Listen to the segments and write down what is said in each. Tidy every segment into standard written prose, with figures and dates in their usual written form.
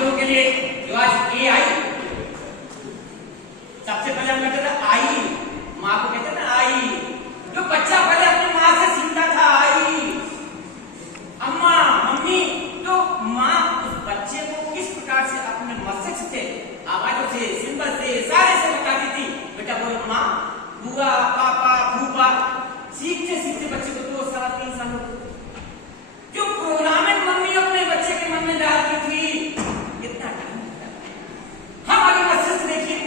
लोगों के लिए जो आज ए आई, सबसे पहले हम कहते थे आई, माँ को कहते थे आई। जो बच्चा पहले अपनी माँ से सीखता था आई, अम्मा, मम्मी, तो माँ उस बच्चे को किस प्रकार से अपने मस्तिष्क से, आवाजों से, सिंबल से, सारे से बताती थी, बेटा बोलो माँ, बुआ, पापा, फूफा। सीखते सीखते बच्चे को 2 साल 3 साल जो प्रोग्रामिंग मम्मी अपने बच्चे के मन में डालती थी, इतना टाइम लगता। हमारे मस्तिष्क देखिए,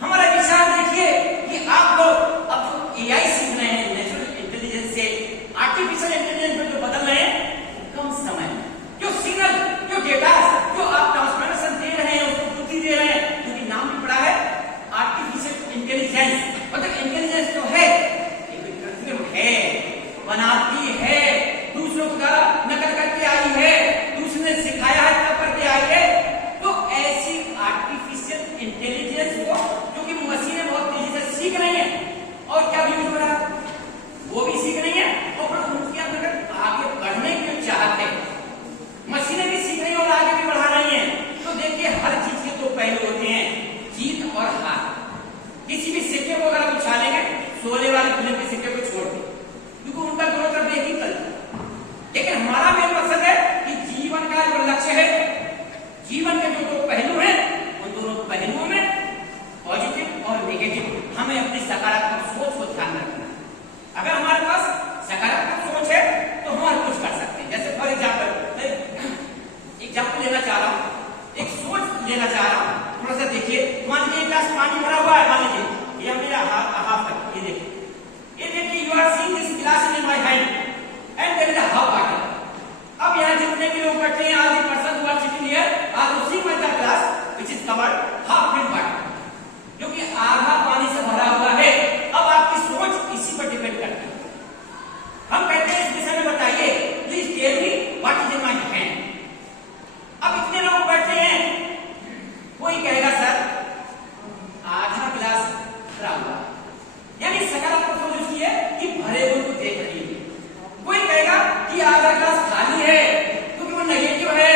हमारा विचार देखिए कि आप लोग अब जो एआई सीख रहे हैं, नेचुरल इंटेलिजेंस से आर्टिफिशियल इंटेलिजेंस में जो बदल रहे हैं, कम समय में जो सिग्नल, जो डेटा, जो आप ट्रांसफॉर्मेशन दे रहे हैं, उसको बुद्धि दे रहे हैं, क्योंकि नाम भी पड़ा है आर्टिफिशियल इंटेलिजेंस। मतलब इंटेलिजेंस जो है है, बनाती है, दूसरों को नकल करके आई है, दूसरे ने सिखाया है तब करके आई है। तो ऐसी आर्टिफिशियल इंटेलिजेंस को जो कि मशीनें बहुत तेजी से सीख रही हैं, और क्या भी हो रहा है वो भी सीख रही हैं, और फिर उनके अंदर आगे बढ़ने की चाहत है, मशीनें भी सीख रही हैं और आगे भी बढ़ा रही हैं। तो देखिए हर चीज के 2 पहलू होते हैं, जीत और हार। किसी भी सिक्के को अगर आप उछालेंगे, सोने वाले खुले के सिक्के को छोड़ दें, क्योंकि उनका दोनों तरफ एक ही तल। लेकिन हमारा मेन मकसद है कि जीवन का जो लक्ष्य है, जीवन के जो 2 पहलू हैं, उन दोनों पहलुओं में पॉजिटिव और नेगेटिव हमें अपनी सकारात्मक सोच को ध्यान रखना है। अगर हमारे पास सकारात्मक सोच है तो हम कुछ कर सकते हैं। जैसे फॉर एग्जाम्पल लेना चाह रहा हूँ, एक सोच लेना चाह रहा हूँ, थोड़ा सा देखिए। मान लीजिए एक गिलास पानी भरा हुआ है, मान लीजिए ये मेरा हाफ है, ये देखिए you are seeing this glass in my hand and there is a half water. अब यहाँ जितने भी लोग बैठे हैं, आज person who are sitting here are seeing my glass which is covered half fill water, जो कि आधा पानी से भरा हुआ है। अब आपकी सोच इसी पर डिपेंड करती है। हम कहते हैं इस विषय में बताइए, please tell me what is in my hand. अब इतने लोग बैठे हैं, कोई कहेगा सर आधा गिलास भरा हुआ, यानी सकारात्मक सोच उसकी है कि भरे हुए को देख रही है। कोई कहेगा कि आधा गिलास खाली है, क्योंकि वो नेगेटिव है,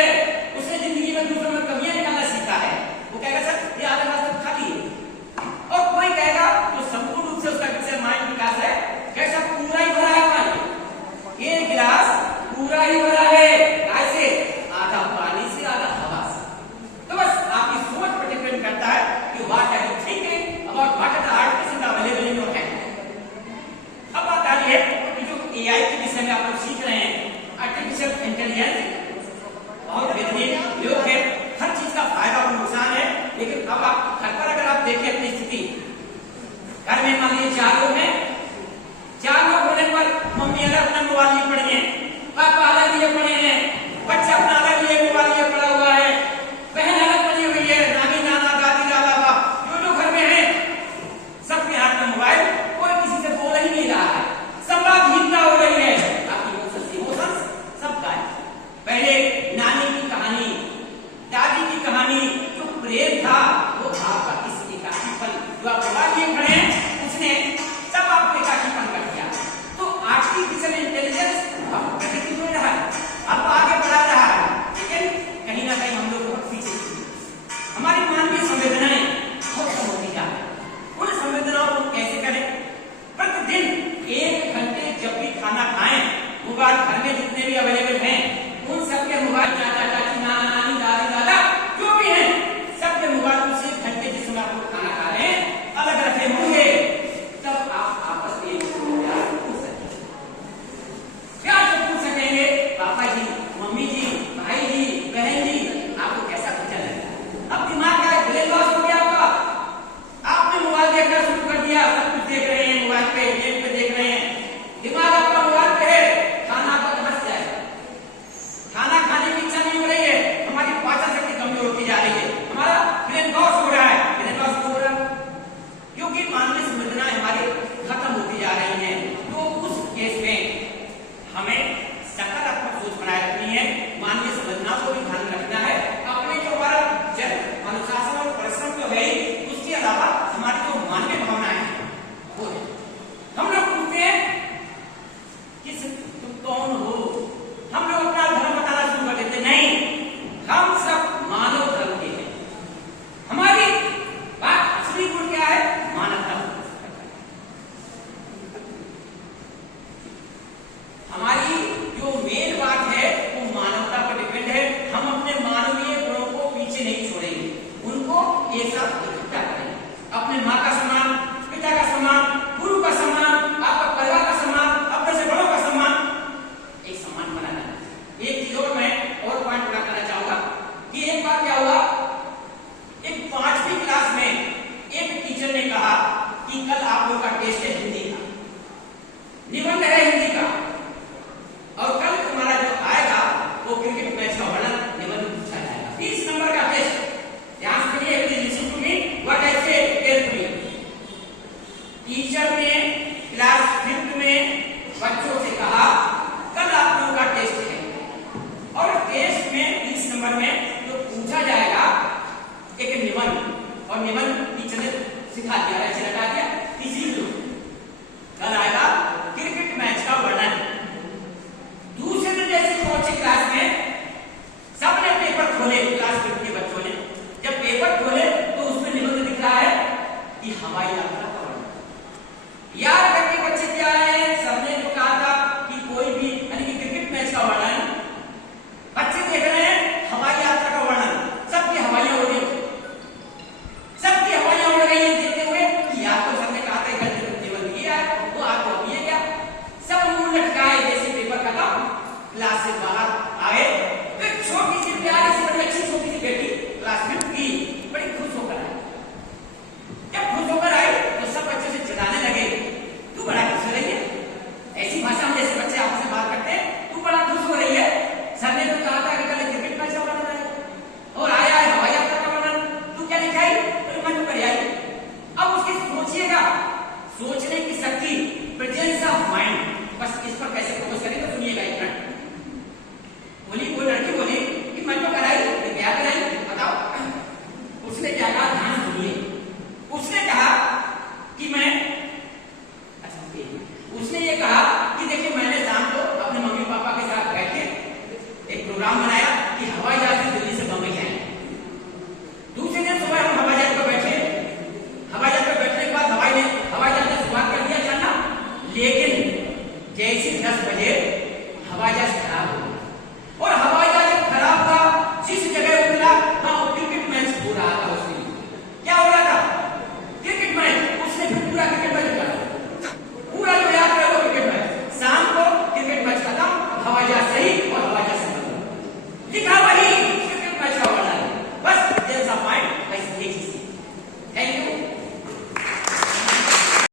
उसने जिंदगी में दूसरों में कमियां निकालना सीखा है, वो कहेगा सर ये आधा गिलास तो खाली है। और कोई कहेगा जो संपूर्ण रूप से उसका विषय माइंड विकास है, कैसा पूरा ही भरा है पानी, ये गिलास पूरा ही भरा है, कैसे आधा पानी से आधा हवा से। तो बस आपकी सोच पर डिपेंड करता है कि what are you thinking about what are the artificial available in your hand. अब बात आ रही है कि जो एआई के विषय में आप लोग सीख रहे हैं, आर्टिफिशियल इंटेलिजेंस बहुत बेहतरीन प्रयोग है, हर चीज का फायदा और नुकसान है। लेकिन अब आप घर पर अगर आप देखें अपनी स्थिति, घर में मान लीजिए 4 लोग हैं, 4 लोग होने पर मम्मी अलग अपना मोबाइल लिए पड़ी है, पापा अलग लिए पड़े हैं, बच्चा अपना अलग लिए मोबाइल लिए पड़ा हुआ है, बहन अलग पड़ी हुई है, नानी नाना दादी दादा बाप जो घर में है, सबके हाथ में मोबाइल, कोई किसी से बोल ही नहीं रहा है, सब बातहीनता हो रही है, आपकी इमोशंस सब गायब। पहले नानी की कहानी, दादी की कहानी, जो प्रेम था वो आपका किसी एकाकीपन, जो आप मोबाइल लिए खड़े हैं उसने सब आपको एकाकीपन कर दिया। तो आर्टिफिशियल इंटेलिजेंस आपको प्रगति हो रहा है, आपको आगे बढ़ा रहा है, लेकिन कहीं ना कहीं हम लोग बहुत पीछे। हमारी मानवीय संवेदनाएं बहुत कम होती जा रही है। उन संवेदनाओं को कैसे करें? प्रतिदिन 1 घंटे जब भी खाना खाएं, मोबाइल घर में जितने भी अवेलेबल हैं उन सबके मोबाइल, चाचा चाची नाना नानी दादी दादा जो भी हैं, सबके मोबाइल से 1 घंटे जिस समय आप लोग खाना खा रहे हैं अलग रखे होंगे, तब आप आपस में प्यार से पूछ सकेंगे, पापा जी, मम्मी जी, भाई जी, बहन जी, आपको कैसा कुछ लगेगा। अब दिमाग का ब्रेन लॉस हो गया आपका, आपने मोबाइल देखना शुरू कर दिया, सब कुछ देख रहे हैं मोबाइल पे, नेट पे देख रहे हैं, दिमाग आपका मोबाइल पे है, खाना आपका कहां से जाएगा। खाना खाने की इच्छा नहीं हो रही है, हमारी पाचन शक्ति कमजोर होती जा रही है, हमारा ब्रेन लॉस हो रहा है। ब्रेन लॉस हो रहा है क्योंकि मानवीय संवेदनाएं हमारी खत्म होती जा रही हैं। तो उस केस में हमें सकारात्मक सोच बनाए रखनी है, मानवीय संवेदनाओं को भी ध्यान रखना है, अपने जो हमारा अनुशासन और परिश्रम तो है ही, उसके अलावा हमारी जो मानवीय भावनाएं हैं वो है। हम लोग पूछते हैं कि तुम कौन हो, हम लोग अपना धर्म बताना शुरू कर देते, नहीं, हम सब मानव टेस्ट में 20 नंबर में तो पूछा जाएगा एक निबंध, और निबंध टीचर ने सिखा दिया, ऐसे लगा दिया, तीसरी कल आएगा